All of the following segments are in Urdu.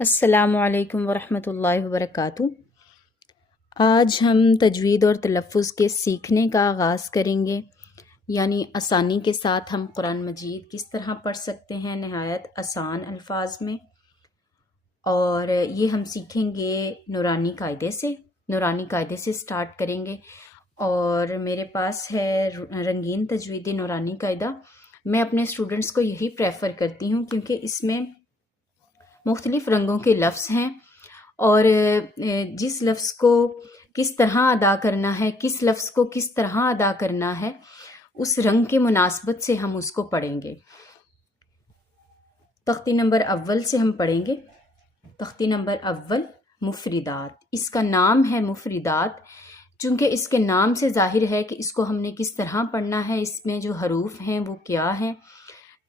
السلام علیکم ورحمۃ اللہ وبرکاتہ۔ آج ہم تجوید اور تلفظ کے سیکھنے کا آغاز کریں گے، یعنی آسانی کے ساتھ ہم قرآن مجید کس طرح پڑھ سکتے ہیں نہایت آسان الفاظ میں۔ اور یہ ہم سیکھیں گے نورانی قاعدے سے سٹارٹ کریں گے۔ اور میرے پاس ہے رنگین تجوید نورانی قاعدہ۔ میں اپنے اسٹوڈنٹس کو یہی پریفر کرتی ہوں کیونکہ اس میں مختلف رنگوں کے لفظ ہیں، اور جس لفظ کو کس طرح ادا کرنا ہے، کس لفظ کو کس طرح ادا کرنا ہے، اس رنگ کے مناسبت سے ہم اس کو پڑھیں گے۔ تختی نمبر اول سے ہم پڑھیں گے۔ تختی نمبر اول، مفردات۔ اس کا نام ہے مفردات چونکہ اس کے نام سے ظاہر ہے کہ اس کو ہم نے کس طرح پڑھنا ہے، اس میں جو حروف ہیں وہ کیا ہیں۔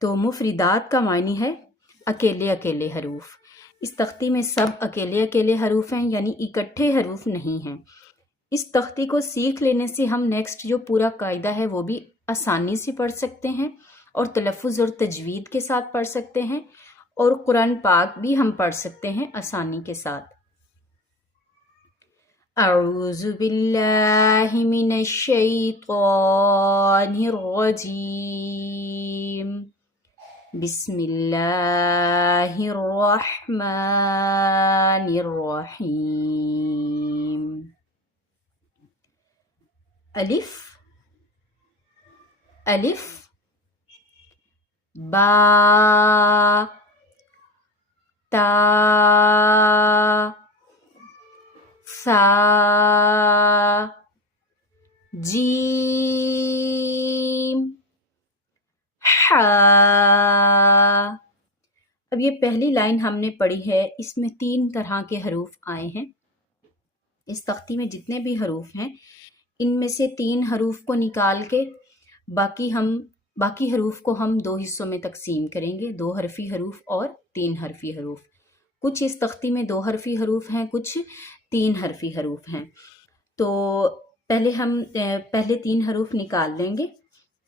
تو مفردات کا معنی ہے اکیلے اکیلے حروف۔ اس تختی میں سب اکیلے اکیلے حروف ہیں، یعنی اکٹھے حروف نہیں ہیں۔ اس تختی کو سیکھ لینے سے ہم نیکسٹ جو پورا قاعدہ ہے وہ بھی آسانی سے پڑھ سکتے ہیں، اور تلفظ اور تجوید کے ساتھ پڑھ سکتے ہیں، اور قرآن پاک بھی ہم پڑھ سکتے ہیں آسانی کے ساتھ۔ اعوذ باللہ من الشیطان الرجیم، بسم اللہ الرحمن الرحیم۔ الف، الف، با، تا، ثا، جیم، حا۔ اب یہ پہلی لائن ہم نے پڑھی ہے، اس میں 3 طرح کے حروف آئے ہیں۔ اس تختی میں جتنے بھی حروف ہیں ان میں سے 3 حروف کو نکال کے باقی حروف کو ہم 2 حصوں میں تقسیم کریں گے، 2 حرفی حروف اور 3 حرفی حروف۔ کچھ اس تختی میں 2 حرفی حروف ہیں، کچھ 3 حرفی حروف ہیں۔ تو پہلے 3 حروف نکال لیں گے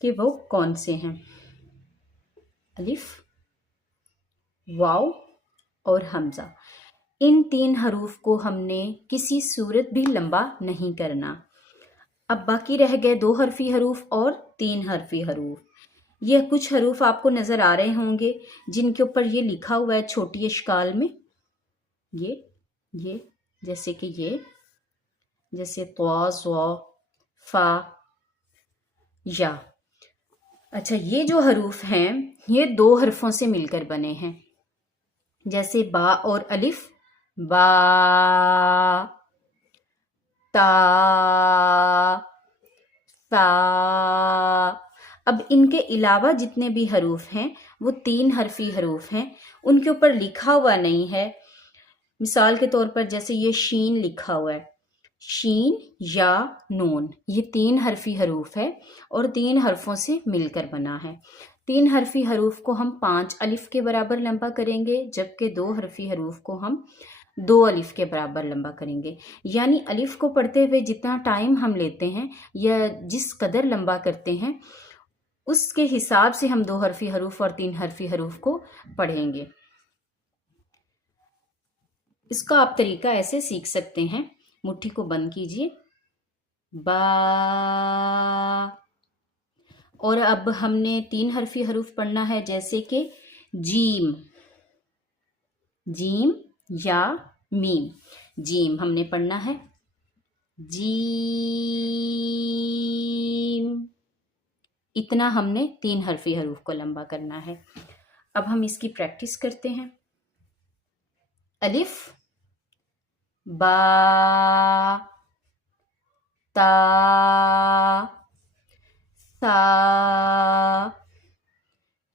کہ وہ کون سے ہیں۔ الف، واو اور حمزہ۔ ان 3 حروف کو ہم نے کسی صورت بھی لمبا نہیں کرنا۔ اب باقی رہ گئے 2 حرفی حروف اور 3 حرفی حروف۔ یہ کچھ حروف آپ کو نظر آ رہے ہوں گے جن کے اوپر یہ لکھا ہوا ہے چھوٹی اشکال میں، یہ جیسے کہ یہ، جیسے طا، ظا، فا، یا۔ اچھا، یہ جو حروف ہیں یہ 2 حرفوں سے مل کر بنے ہیں، جیسے با اور الف، با، تا، ثا۔ اب ان کے علاوہ جتنے بھی حروف ہیں وہ 3 حرفی حروف ہیں، ان کے اوپر لکھا ہوا نہیں ہے۔ مثال کے طور پر جیسے یہ شین لکھا ہوا ہے، شین، یا، نون، یہ 3 حرفی حروف ہے اور 3 حرفوں سے مل کر بنا ہے۔ 3 حرفی حروف کو ہم 5 الف کے برابر لمبا کریں گے، جبکہ 2 حرفی حروف کو ہم 2 الف کے برابر لمبا کریں گے۔ یعنی الف کو پڑھتے ہوئے جتنا ٹائم ہم لیتے ہیں یا جس قدر لمبا کرتے ہیں اس کے حساب سے ہم 2 حرفی حروف اور 3 حرفی حروف کو پڑھیں گے۔ اس کا آپ طریقہ ایسے سیکھ سکتے ہیں، مٹھی کو بند کیجئے، با، اور اب ہم نے 3 حرفی حروف پڑھنا ہے، جیسے کہ جیم، جیم یا میم۔ جیم ہم نے پڑھنا ہے، جیم، اتنا ہم نے 3 حرفی حروف کو لمبا کرنا ہے۔ اب ہم اس کی پریکٹس کرتے ہیں۔ الف، با، تا، ثا،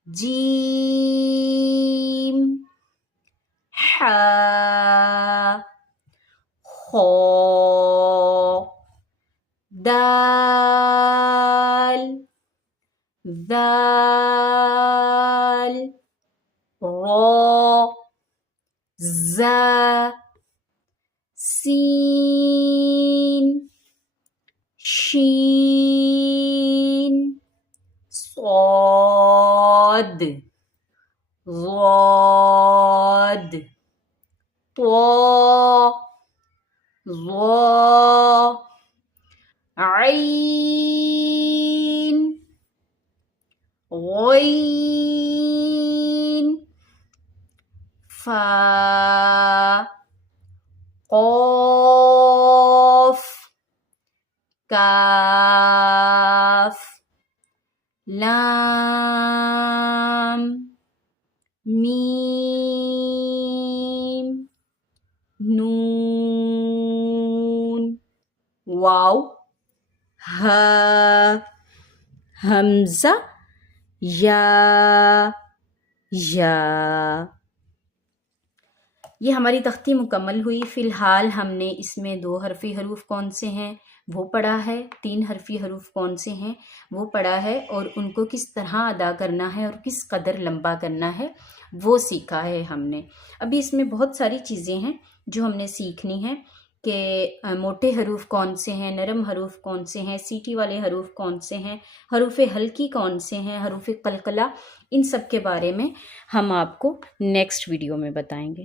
جیم، حا، خا، دال، ذال، را، زا، سین، شین، صاد، ضاد، طا ظا عين غين فا قاف کاف لام میم نون واو ہا حمزہ یا یہ ہماری تختی مکمل ہوئی۔ فی الحال ہم نے اس میں 2 حرفی حروف کون سے ہیں وہ پڑھا ہے، 3 حرفی حروف کون سے ہیں وہ پڑھا ہے، اور ان کو کس طرح ادا کرنا ہے اور کس قدر لمبا کرنا ہے وہ سیکھا ہے ہم نے۔ ابھی اس میں بہت ساری چیزیں ہیں جو ہم نے سیکھنی ہیں کہ موٹے حروف کون سے ہیں، نرم حروف کون سے ہیں، سیٹی والے حروف کون سے ہیں، حروف ہلکی کون سے ہیں، حروف قلقلہ، ان سب کے بارے میں ہم آپ کو نیکسٹ ویڈیو میں بتائیں گے۔